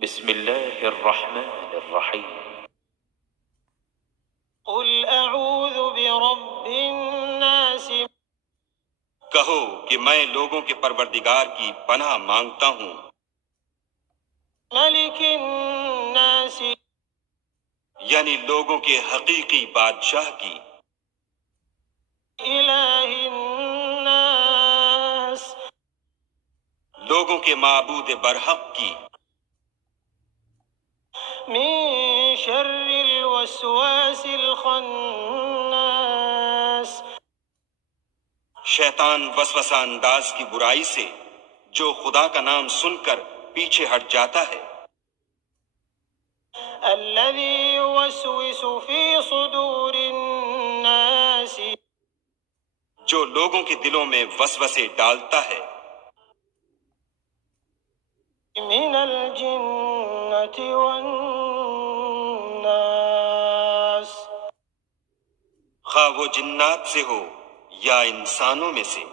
بسم اللہ الرحمن الرحیم۔ قل اعوذ برب الناس، کہو کہ میں لوگوں کے پروردگار کی پناہ مانگتا ہوں، ملک الناس، یعنی لوگوں کے حقیقی بادشاہ کی، الہ الناس، لوگوں کے معبود برحق کی، من شر الوسواس الخناس، شیطان وسوسہ انداز کی برائی سے جو خدا کا نام سن کر پیچھے ہٹ جاتا ہے، الذي يوسوس في صدور الناس، جو لوگوں کے دلوں میں وسوسے ڈالتا ہے، من الجنة والناس، خواہ وہ جنات سے ہو یا انسانوں میں سے۔